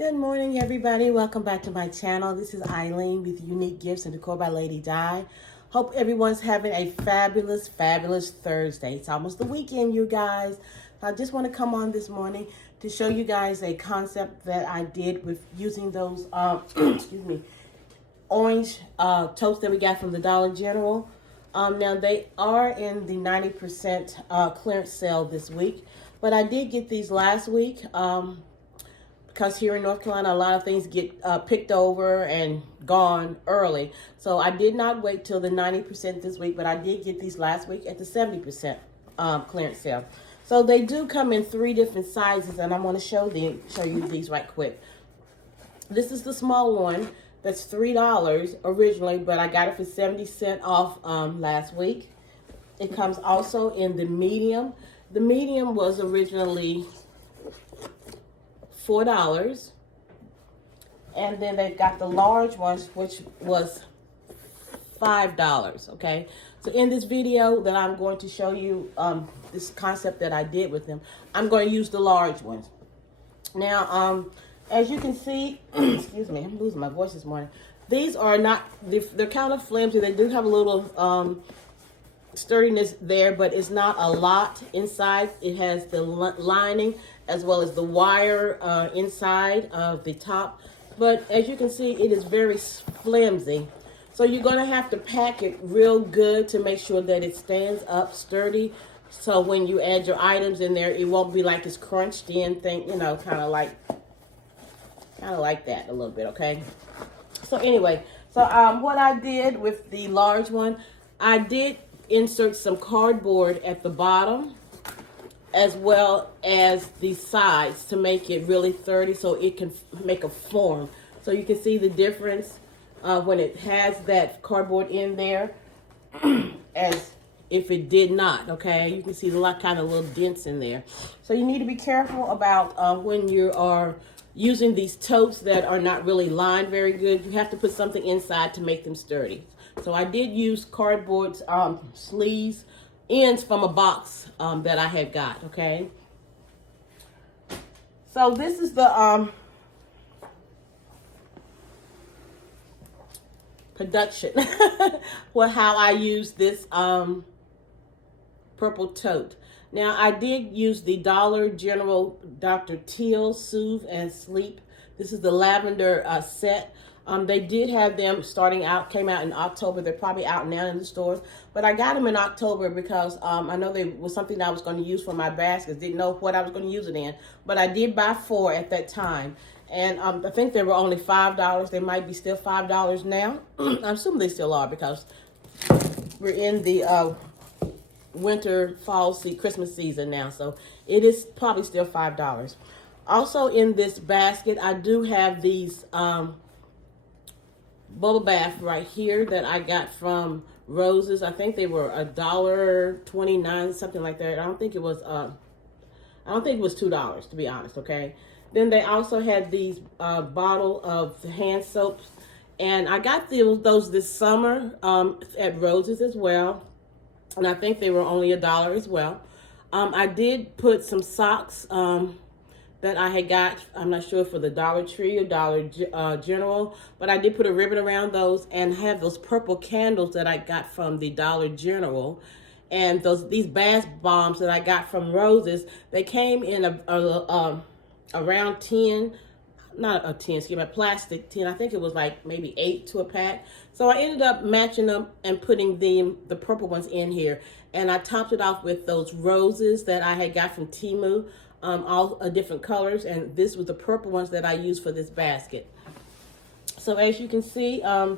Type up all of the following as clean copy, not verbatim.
Good morning, everybody. Welcome back to my channel. This is Eileen with Unique Gifts and Decor by Lady Di. Hope everyone's having a fabulous Thursday. It's almost the weekend, you guys. I just want to come on this morning to show you guys a concept that I did with using those, excuse me, orange totes that we got from the Dollar General. Now, they are in the 90% clearance sale this week, but I did get these last week. Because here in North Carolina, a lot of things get picked over and gone early. So I did not wait till the 90% this week, but I did get these last week at the 70% clearance sale. So they do come in 3 different sizes, and I'm going to show you these right quick. This is the small one. That's $3 originally, but I got it for 70 cents off last week. It comes also in the medium. The medium was originally $4, and then they've got the large ones, which was $5. Okay, so in this video that I'm going to show you this concept that I did with them, I'm going to use the large ones. Now, as you can see, excuse me, I'm losing my voice this morning. These are not, they're kind of flimsy. They do have a little sturdiness there, but it's not a lot inside. It has the lining as well as the wire inside of the top, but as you can see, it is very flimsy. So you're going to have to pack it real good to make sure that it stands up sturdy, so when you add your items in there, it won't be like this crunched in thing, you know, kind of like that a little bit. Okay, so anyway, so what I did with the large one, I did insert some cardboard at the bottom as well as the sides to make it really sturdy, so it can make a form. So you can see the difference when it has that cardboard in there as if it did not. Okay, you can see a lot kind of little dents in there. So you need to be careful about when you are using these totes that are not really lined very good. You have to put something inside to make them sturdy. So I did use cardboard sleeves, ends from a box that I had got. Okay, so this is the production well, how I use this purple tote. Now, I did use the Dollar General Dr. Teal Soothe and Sleep. This is the lavender set. They did have them starting out, came out in October. They're probably out now in the stores. But I got them in October because I know they was something I was going to use for my baskets. Didn't know what I was going to use it in. But I did buy 4 at that time. And I think they were only $5. They might be still $5 now. I assume they still are because we're in the winter, fall, Christmas season now. So it is probably still $5. Also in this basket, I do have these bubble bath right here that I got from Roses. I think they were $1.29, something like that. I don't think it was $2, to be honest. Okay, then they also had these bottle of hand soaps, and I got those this summer at Roses as well, and I think they were only $1 as well. I did put some socks that I had got, I'm not sure for the Dollar Tree or Dollar General, but I did put a ribbon around those, and have those purple candles that I got from the Dollar General, and these bath bombs that I got from Roses. They came in around 10, not a 10, excuse me, a plastic 10. I think it was like maybe 8 to a pack. So I ended up matching them and putting the purple ones in here, and I topped it off with those roses that I had got from Temu. All different colors, and this was the purple ones that I used for this basket. So as you can see, I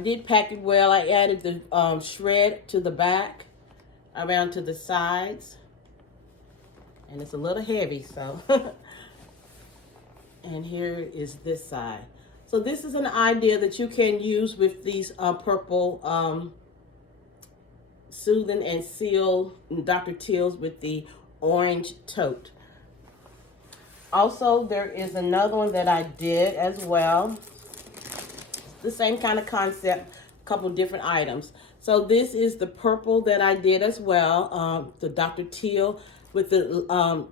did pack it well. I added the shred to the back, around to the sides, and it's a little heavy, so and here is this side. So this is an idea that you can use with these purple Soothing and Seal Dr. Teal's with the Orange Tote. Also, there is another one that I did as well. The same kind of concept, a couple different items. So this is the purple that I did as well, the Dr. Teal with the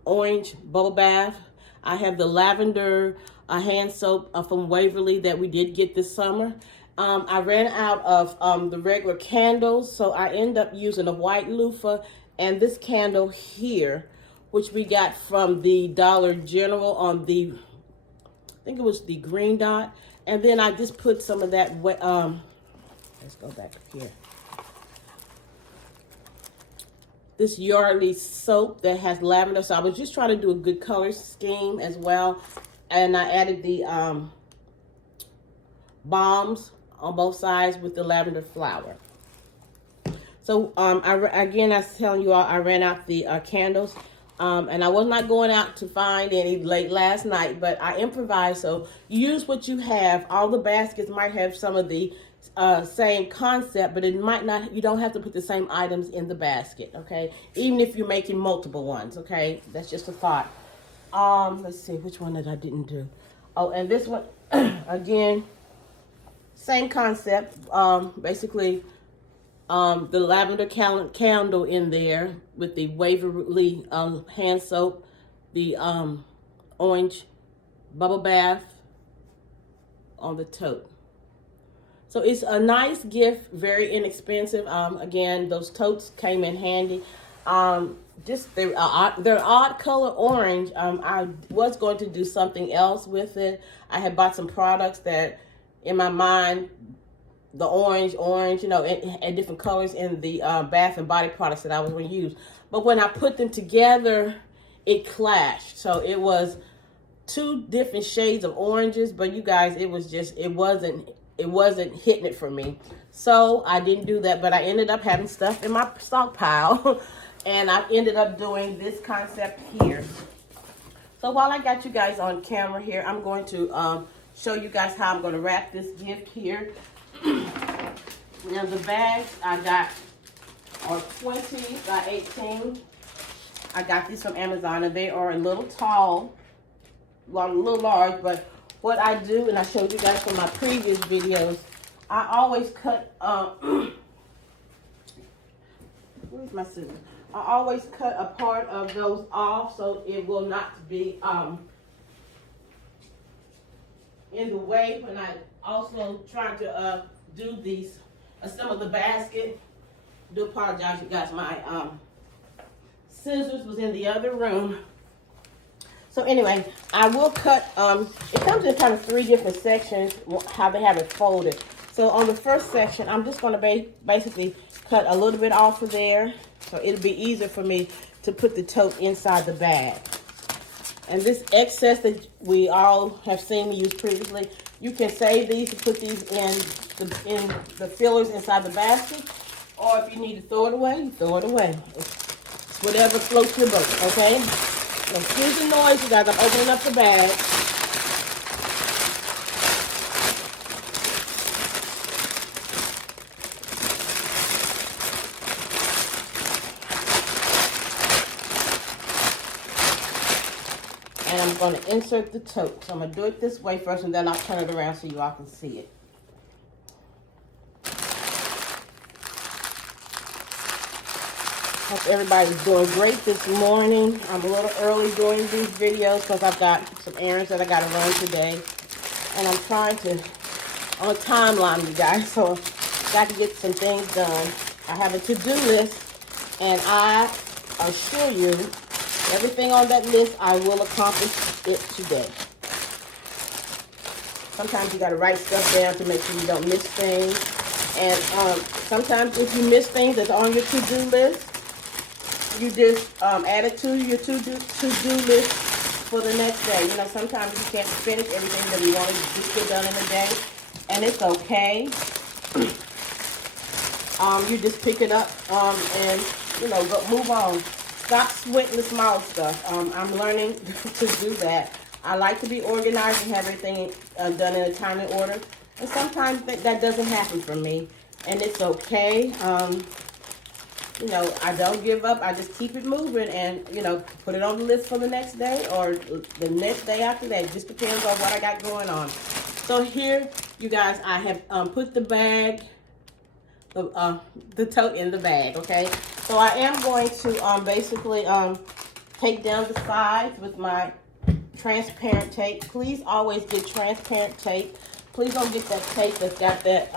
orange bubble bath. I have the lavender hand soap from Waverly that we did get this summer. I ran out of the regular candles, so I ended up using a white loofah and this candle here, which we got from the Dollar General on the, I think it was the green dot. And then I just put some of that, let's go back up here. This Yardley soap that has lavender. So I was just trying to do a good color scheme as well. And I added the balms on both sides with the lavender flower. So again, I was telling you all, I ran out the candles. And I was not going out to find any late last night, but I improvised. So use what you have. All the baskets might have some of the same concept, but it might not, you don't have to put the same items in the basket, okay? Even if you're making multiple ones, okay? That's just a thought. Let's see, which one that I didn't do? Oh, and this one, again, same concept. Basically, the lavender candle in there with the Waverly hand soap, the orange bubble bath on the tote. So it's a nice gift, very inexpensive. Again, those totes came in handy. They're odd color orange. I was going to do something else with it. I had bought some products that, in my mind, the orange, you know, and different colors in the bath and body products that I was going to use. But when I put them together, it clashed. So it was two different shades of oranges, but you guys, it wasn't hitting it for me. So I didn't do that, but I ended up having stuff in my stockpile. And I ended up doing this concept here. So while I got you guys on camera here, I'm going to show you guys how I'm going to wrap this gift here. Now the bags I got are 20 by 18. I got these from Amazon and they are a little tall, a little large, but what I do, and I showed you guys from my previous videos, I always cut, where's my scissors? I always cut a part of those off so it will not be in the way when I also try to do these, assemble the basket. Do apologize, you guys, my scissors was in the other room. So anyway, I will cut, it comes in kind of 3 different sections, how they have it folded. So on the first section, I'm just going to basically cut a little bit off of there. So it'll be easier for me to put the tote inside the bag. And this excess that we all have seen me use previously, you can save these to put these in the fillers inside the basket. Or if you need to throw it away, you throw it away. It's whatever floats your boat, okay? So excuse the noise, you guys. I'm opening up the bag. And I'm going to insert the tote. So I'm going to do it this way first, and then I'll turn it around so you all can see it. Hope everybody's doing great this morning. I'm a little early doing these videos because I've got some errands that I got to run today. And I'm trying to, on a timeline, you guys, so I got to get some things done. I have a to-do list, and I assure you, everything on that list, I will accomplish it today. Sometimes you got to write stuff down to make sure you don't miss things. And sometimes if you miss things that's on your to-do list, you just add it to your to-do list for the next day. You know, sometimes you can't finish everything that you want to just get done in a day, and it's okay. You just pick it up and, you know, move on. Stop sweating the small stuff. I'm learning to do that. I like to be organized and have everything done in a timely order. And sometimes that doesn't happen for me, and it's okay. You know, I don't give up. I just keep it moving and, you know, put it on the list for the next day or the next day after that. It just depends on what I got going on. So here, you guys, I have put the bag the tote in the bag, okay? So I am going to basically take down the sides with my transparent tape. Please always get transparent tape. Please don't get that tape that's got that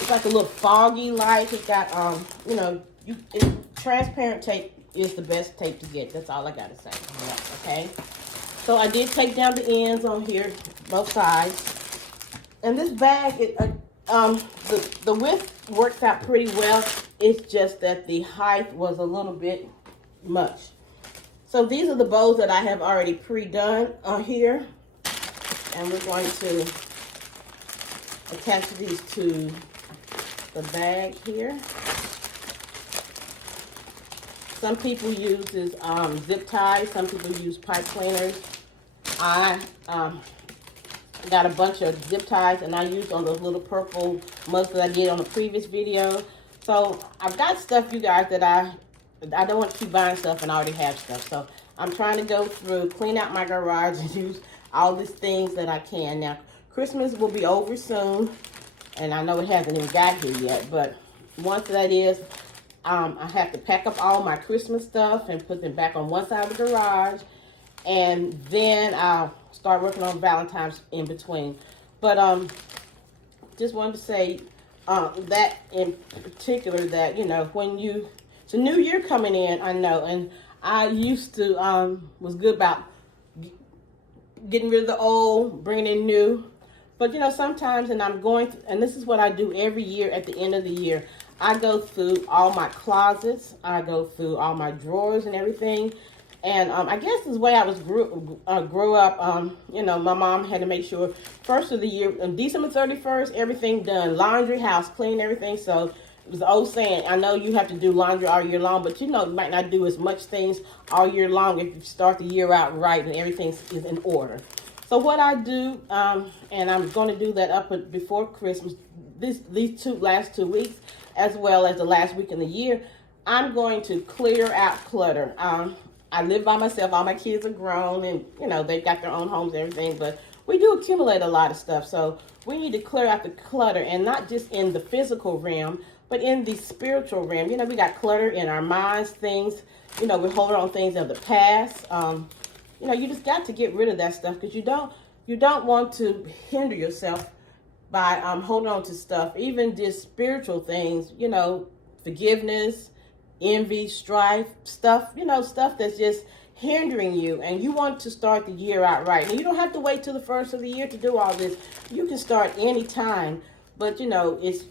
it's like a little foggy like. It's got you know, transparent tape is the best tape to get. That's all I gotta say. Okay. So I did take down the ends on here, both sides. And this bag, the width worked out pretty well. It's just that the height was a little bit much. So these are the bows that I have already pre-done here. And we're going to attach these to the bag here. Some people use zip ties. Some people use pipe cleaners. I got a bunch of zip ties, and I used on those little purple mugs that I did on the previous video. So I've got stuff, you guys, that I don't want to keep buying stuff and I already have stuff. So I'm trying to go through, clean out my garage and use all these things that I can. Now, Christmas will be over soon, and I know it hasn't even got here yet, but once that is, I have to pack up all my Christmas stuff and put them back on one side of the garage, and then I'll start working on Valentine's in between. But just wanted to say that in particular, that, you know, when it's a new year coming in, I know, and I used to was good about getting rid of the old, bringing in new. But, you know, sometimes, and I'm going through, and this is what I do every year at the end of the year, I go through all my closets, I go through all my drawers and everything. And I guess this is the way I was grew up. You know, my mom had to make sure first of the year, on December 31st, everything done. Laundry, house clean, everything. So it was the old saying, I know you have to do laundry all year long, but you know, you might not do as much things all year long if you start the year out right and everything is in order. So what I do, and I'm going to do that up before Christmas, these last 2 weeks, as well as the last week in the year, I'm going to clear out clutter. I live by myself. All my kids are grown, and, you know, they've got their own homes and everything, but we do accumulate a lot of stuff. So we need to clear out the clutter, and not just in the physical realm, but in the spiritual realm. You know, we got clutter in our minds, things, you know, we're holding on things of the past. You know, you just got to get rid of that stuff, because you don't want to hinder yourself by holding on to stuff, even just spiritual things, you know, forgiveness, envy, strife, stuff, you know, stuff that's just hindering you, and you want to start the year out right. And you don't have to wait till the first of the year to do all this. You can start any time, but, you know, it's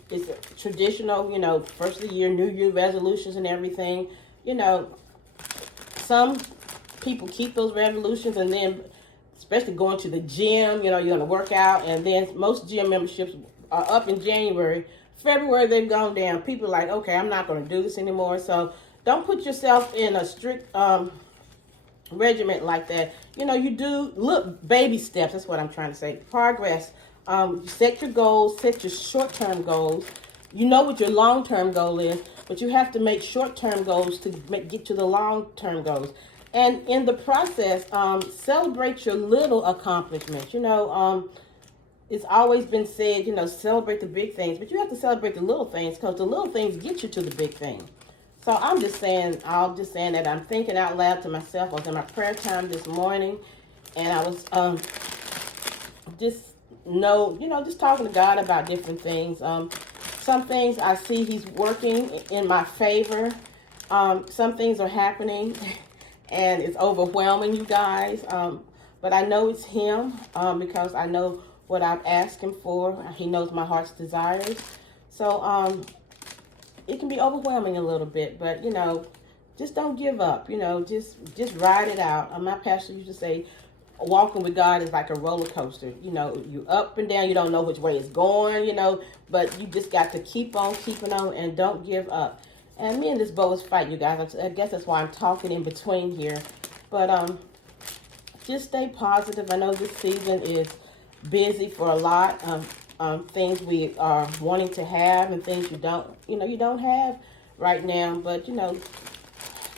traditional, you know, first of the year, New Year resolutions and everything. You know, some people keep those resolutions, and then, especially going to the gym, you know, you're going to work out, and then most gym memberships are up in January. February, they've gone down. People are like, okay, I'm not going to do this anymore. So don't put yourself in a strict regiment like that. You know, you do, look, baby steps. That's what I'm trying to say. Progress. Set your goals. Set your short-term goals. You know what your long-term goal is, but you have to make short-term goals to get to the long-term goals. And in the process, celebrate your little accomplishments. You know, it's always been said, you know, celebrate the big things, but you have to celebrate the little things, because the little things get you to the big thing. So I'm just saying that I'm thinking out loud to myself. I was in my prayer time this morning, and I was just talking to God about different things. Some things I see He's working in my favor. Some things are happening, and it's overwhelming, you guys. But I know it's Him, because I know what I've asked Him for. He knows my heart's desires. So it can be overwhelming a little bit, but, you know, just don't give up. You know, just ride it out. My pastor used to say, walking with God is like a roller coaster. You know, you up and down. You don't know which way it's going, you know, but you just got to keep on keeping on and don't give up. And me and this bow is fighting, you guys. I guess that's why I'm talking in between here. But just stay positive. I know this season is busy for a lot of things we are wanting to have, and things you don't have right now. But, you know,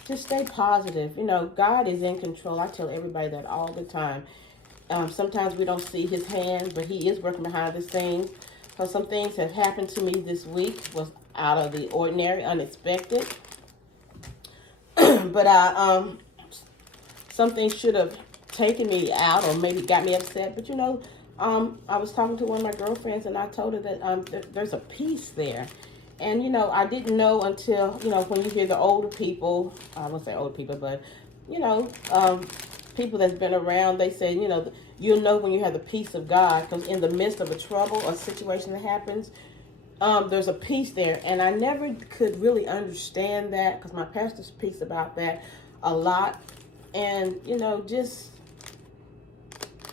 just stay positive. You know, God is in control. I tell everybody that all the time. Sometimes we don't see His hand, but He is working behind the scenes. So some things have happened to me this week. out of the ordinary, unexpected. But something should have taken me out or maybe got me upset. But I was talking to one of my girlfriends, and I told her that there's a peace there. And I didn't know until when you hear the older people, I won't say older people, but people that's been around, they say you'll know when you have the peace of God, because in the midst of a trouble or situation that happens, there's a peace there. And I never could really understand that, because my pastor speaks about that a lot. And just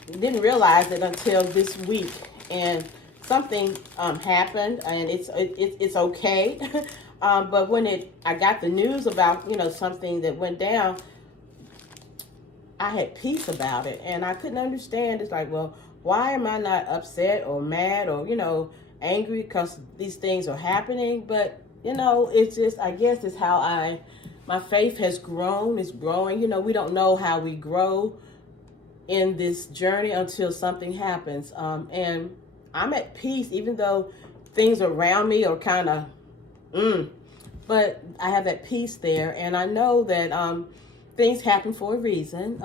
didn't realize it until this week. And something happened, and it's okay. But when I got the news about something that went down, I had peace about it, and I couldn't understand. It's like, well, why am I not upset or mad or angry because these things are happening? But it's just, I guess it's how my faith has grown. It's growing. We don't know how we grow in this journey until something happens. And I'm at peace, even though things around me are kind of, but I have that peace there, and I know that things happen for a reason.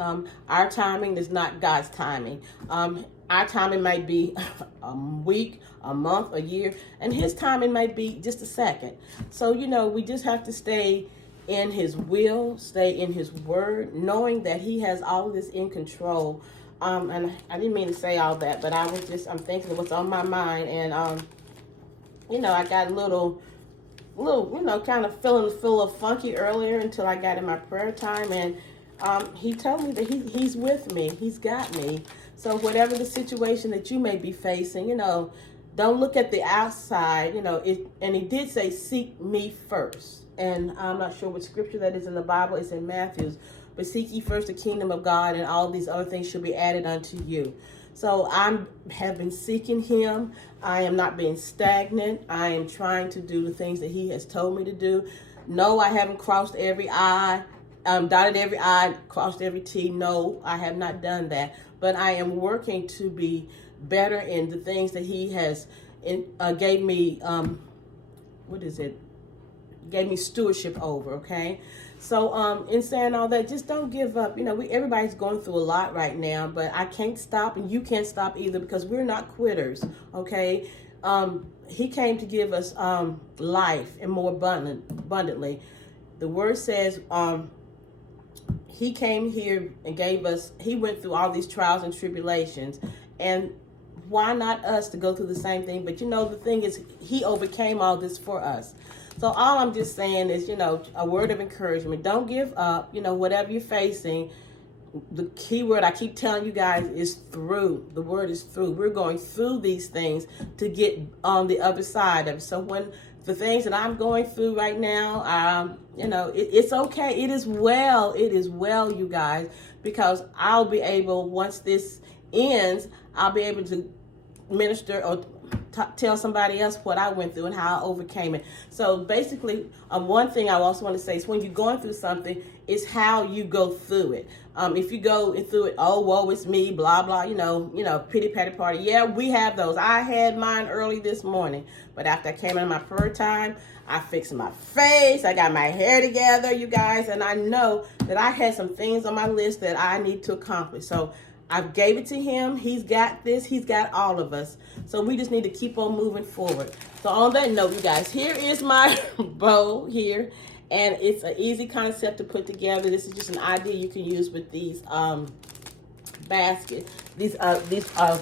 Our timing is not God's timing. Our timing might be a week, a month, a year, and His timing might be just a second. So, we just have to stay in His will, stay in His word, knowing that He has all of this in control. And I didn't mean to say all that, but I'm thinking of what's on my mind. And, I got a little, kind of feel a little funky earlier until I got in my prayer time. And He told me that He's with me. He's got me. So whatever the situation that you may be facing, don't look at the outside, and He did say, seek me first. And I'm not sure what scripture that is in the Bible. It's in Matthew's. But seek ye first the kingdom of God, and all these other things shall be added unto you. So I have been seeking Him. I am not being stagnant. I am trying to do the things that He has told me to do. No, I haven't crossed every I, dotted every I, crossed every T. No, I have not done that. But I am working to be better in the things that He has gave me, gave me stewardship over, okay? So in saying all that, just don't give up. Everybody's going through a lot right now, but I can't stop, and you can't stop either, because we're not quitters, okay? He came to give us life and more abundantly. The word says He came here and He went through all these trials and tribulations, and why not us to go through the same thing? But the thing is, He overcame all this for us. So all I'm just saying is, a word of encouragement. Don't give up. Whatever you're facing, the key word I keep telling you guys is through. The word is through. We're going through these things to get on the other side of it. So when the things that I'm going through right now, it's okay. It is well. It is well, you guys, because I'll be able, once this ends, I'll be able to minister or tell somebody else what I went through and how I overcame it. So basically, one thing I also want to say is, when you're going through something, is how you go through it. If you go through it, oh, woe, it's me, blah, blah, pity patty party. Yeah, we have those. I had mine early this morning, but after I came in my prayer time, I fixed my face, I got my hair together, you guys, and I know that I had some things on my list that I need to accomplish. So I gave it to Him. He's got this. He's got all of us. So we just need to keep on moving forward. So on that note, you guys, here is my bow here. And it's an easy concept to put together. This is just an idea you can use with these baskets, these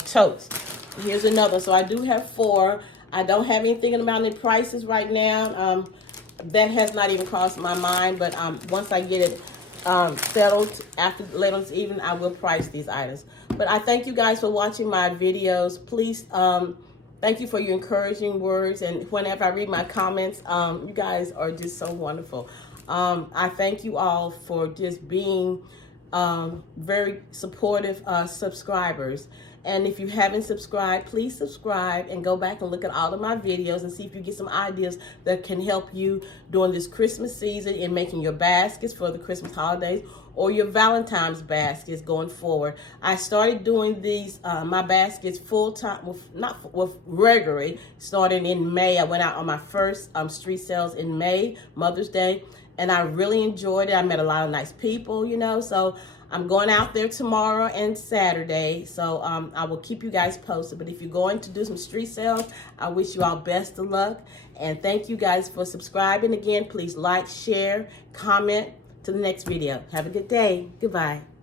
totes. Here's another. So I do have 4. I don't have anything about any prices right now. That has not even crossed my mind. But once I get it settled after later this evening, I will price these items. But I thank you guys for watching my videos. Please thank you for your encouraging words, and whenever I read my comments, you guys are just so wonderful. I thank you all for just being very supportive subscribers. And if you haven't subscribed, please subscribe and go back and look at all of my videos and see if you get some ideas that can help you during this Christmas season in making your baskets for the Christmas holidays or your Valentine's baskets going forward. I started doing these, my baskets full time, with regularly, starting in May. I went out on my first street sales in May, Mother's Day, and I really enjoyed it. I met a lot of nice people, you know, so I'm going out there tomorrow and Saturday, so I will keep you guys posted. But if you're going to do some street sales, I wish you all best of luck. And thank you guys for subscribing. Again, please like, share, comment. To the next video. Have a good day. Goodbye.